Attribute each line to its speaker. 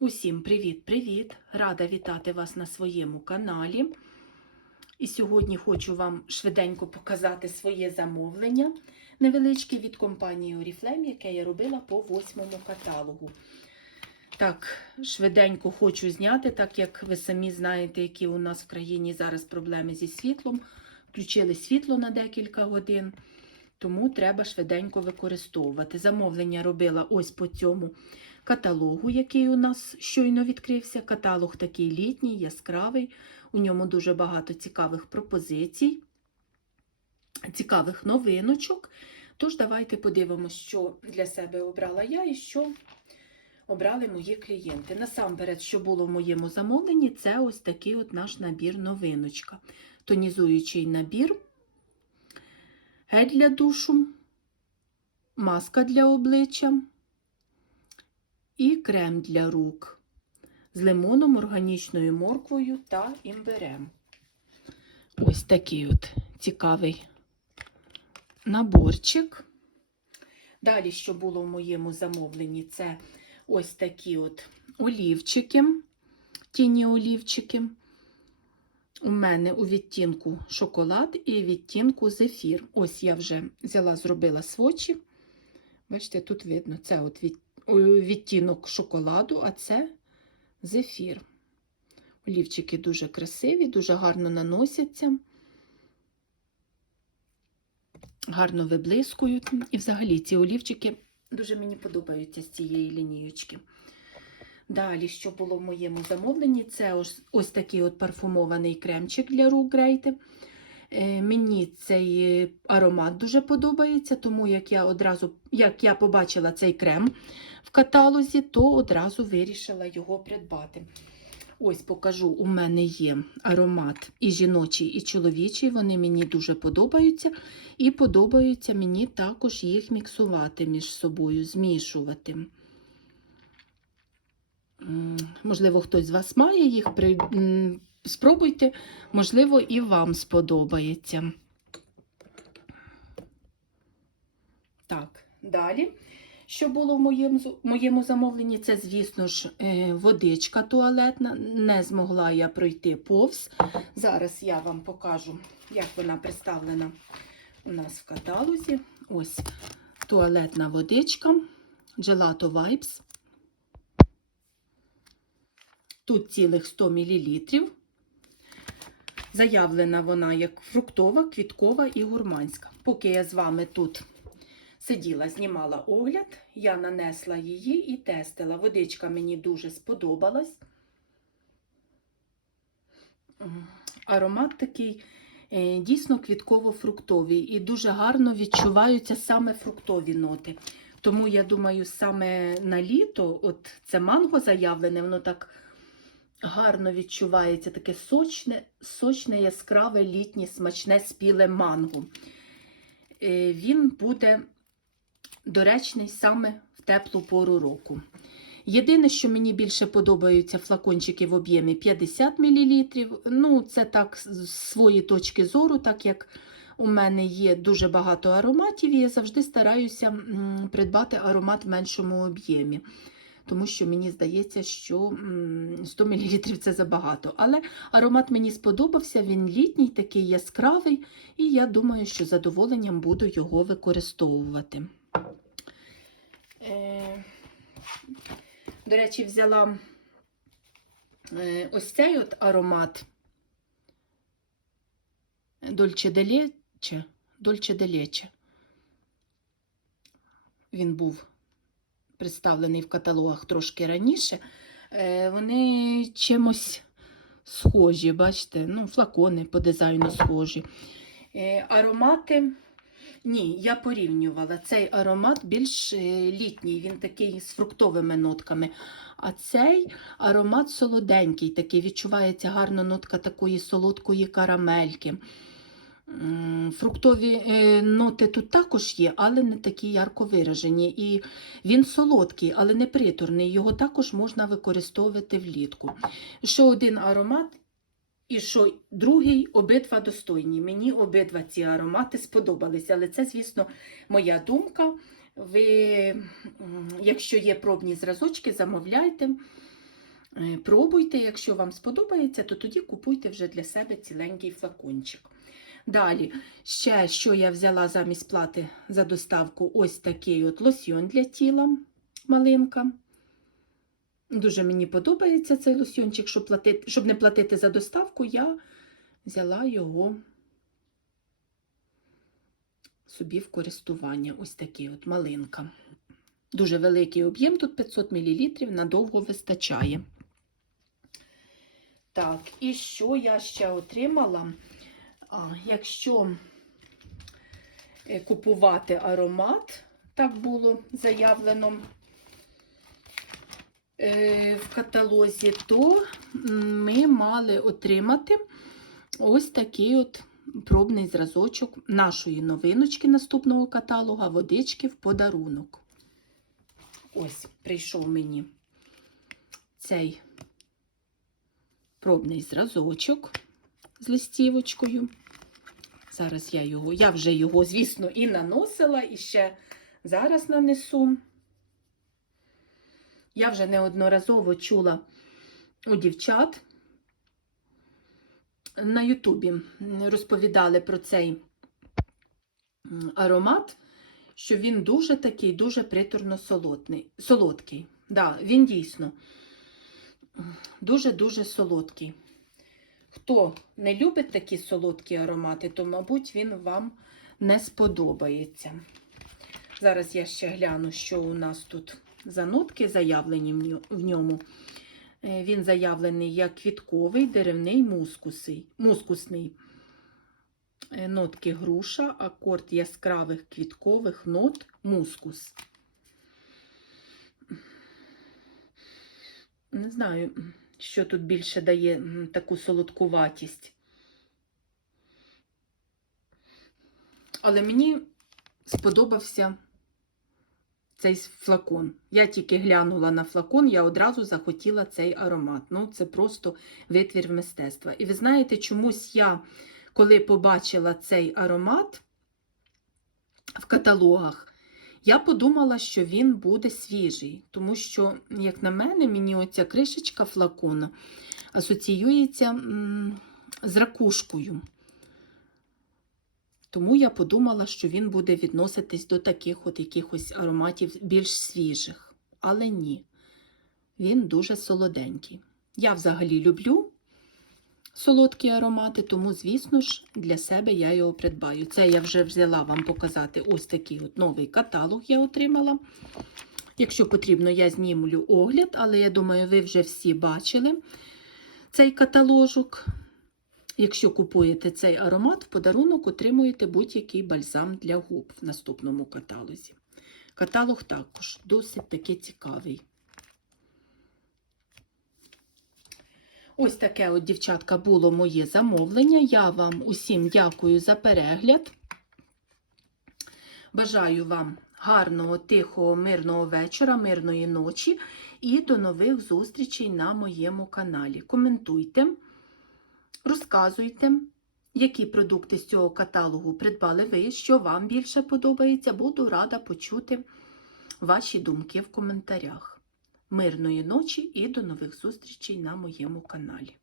Speaker 1: Усім привіт-привіт! Рада вітати вас на своєму каналі. І сьогодні хочу вам швиденько показати своє замовлення невеличке від компанії Oriflame, яке я робила по восьмому каталогу. Так, швиденько хочу зняти, так як ви самі знаєте, які у нас в країні зараз проблеми зі світлом. Включили світло на декілька годин, тому треба швиденько використовувати. Замовлення робила ось по цьому каталогу, який у нас щойно відкрився. Каталог такий літній, яскравий. У ньому дуже багато цікавих пропозицій, цікавих новиночок. Тож, давайте подивимося, що для себе обрала я і що обрали мої клієнти. Насамперед, що було в моєму замовленні, це ось такий от наш набір новиночка. Тонізуючий набір, гель для душу, маска для обличчя і крем для рук з лимоном, органічною морквою та імбирем. Ось такий от цікавий наборчик. Далі, що було в моєму замовленні, це ось такі от олівчики, тіні олівчики. У мене у відтінку шоколад і відтінку зефір. Ось я вже взяла, зробила свочі. Бачите, тут видно, це от від, відтінок шоколаду, а це зефір. Олівчики дуже красиві, дуже гарно наносяться, гарно виблискують. І взагалі ці олівчики дуже мені подобаються з цієї лінієчки. Далі, що було в моєму замовленні, це ось, ось такий от парфумований кремчик для рук Грейти. Е, Мені цей аромат дуже подобається, тому як я одразу, як я побачила цей крем в каталозі, то одразу вирішила його придбати. Ось покажу, у мене є аромат і жіночий, і чоловічий. Вони мені дуже подобаються. І подобаються мені також їх міксувати між собою, змішувати. Можливо, хтось з вас має їх. Спробуйте, можливо, і вам сподобається. Так, далі. Що було в моєму, моєму замовленні, це, звісно ж, е, водичка туалетна. Не змогла я пройти повз. Зараз я вам покажу, як вона представлена у нас в каталозі. Ось туалетна водичка Gelato Vibes. Тут цілих 100 мл. Заявлена вона як фруктова, квіткова і гурманська. Поки я з вами тут сиділа, знімала огляд, я нанесла її і тестила. Водичка мені дуже сподобалась. Аромат такий е, дійсно квітково-фруктовий і дуже гарно відчуваються саме фруктові ноти. Тому я думаю, саме на літо, от це манго заявлене, воно так гарно відчувається таке сочне, сочне, яскраве, літнє, смачне, спіле манго. Е, Він буде доречний саме в теплу пору року. Єдине, що мені більше подобаються флакончики в об'ємі 50 мл. Ну, це так з свої точки зору, так як у мене є дуже багато ароматів, і я завжди стараюся придбати аромат в меншому об'ємі. Тому що мені здається, що 100 мл це забагато. Але аромат мені сподобався, він літній, такий яскравий, і я думаю, що задоволенням буду його використовувати. Е, До речі, взяла е, ось цей от аромат Дольче Делече. Дольче Делече. Він був представлений в каталогах трошки раніше. Е, Вони чимось схожі, бачите, ну, флакони по дизайну схожі. Е, Аромати. Ні, я порівнювала. Цей аромат більш е, літній, він такий з фруктовими нотками. А цей аромат солоденький, такий відчувається гарно нотка такої солодкої карамельки. Фруктові е, ноти тут також є, але не такі ярко виражені. І він солодкий, але не приторний. Його також можна використовувати влітку. Що один аромат, і що другий обидва достойні. Мені обидва ці аромати сподобалися, але це, звісно, моя думка. Ви, якщо є пробні зразочки, замовляйте. Е, Пробуйте, якщо вам сподобається, то тоді купуйте вже для себе ціленький флакончик. Далі, ще що я взяла замість плати за доставку, ось такий от лосьйон для тіла малинка. Дуже мені подобається цей лосьйончик, щоб, платити, щоб не платити за доставку, я взяла його собі в користування. Ось такий от малинка. Дуже великий об'єм, тут 500 мл, надовго вистачає. Так, і що я ще отримала? А, якщо е, купувати аромат, так було заявлено е, в каталозі, то ми мали отримати ось такий от пробний зразочок нашої новиночки наступного каталога водички в подарунок. Ось прийшов мені цей пробний зразочок з листівочкою. Зараз я його, я вже його, звісно, і наносила, і ще зараз нанесу. Я вже неодноразово чула у дівчат на Ютубі розповідали про цей аромат, що він дуже такий, дуже приторно солодкий. Да, він дійсно дуже-дуже солодкий. Хто не любить такі солодкі аромати, то, мабуть, він вам не сподобається. Зараз я ще гляну, що у нас тут за нотки заявлені в ньому. Е, Він заявлений як квітковий, деревний мускусний. Е, Нотки груша, акорд яскравих квіткових нот мускус. Не знаю, що тут більше дає таку солодкуватість. Але мені сподобався цей флакон. Я тільки глянула на флакон, я одразу захотіла цей аромат. Ну, це просто витвір мистецтва. І ви знаєте, чомусь я, коли побачила цей аромат в каталогах, я подумала, що він буде свіжий, тому що, як на мене, мені оця кришечка флакона асоціюється з ракушкою. Тому я подумала, що він буде відноситись до таких от якихось ароматів більш свіжих. Але ні, він дуже солоденький. Я взагалі люблю солодкі аромати, тому, звісно ж, для себе я його придбаю. Це я вже взяла вам показати ось такий от новий каталог я отримала. Якщо потрібно, я знімлю огляд, але я думаю, ви вже всі бачили цей каталожок. Якщо купуєте цей аромат, в подарунок отримуєте будь-який бальзам для губ в наступному каталозі. Каталог також досить таки цікавий. Ось таке от, дівчатка, було моє замовлення. Я вам усім дякую за перегляд. Бажаю вам гарного, тихого, мирного вечора, мирної ночі і до нових зустрічей на моєму каналі. Коментуйте. Розказуйте, які продукти з цього каталогу придбали ви, що вам більше подобається. Буду рада почути ваші думки в коментарях. Мирної ночі і до нових зустрічей на моєму каналі.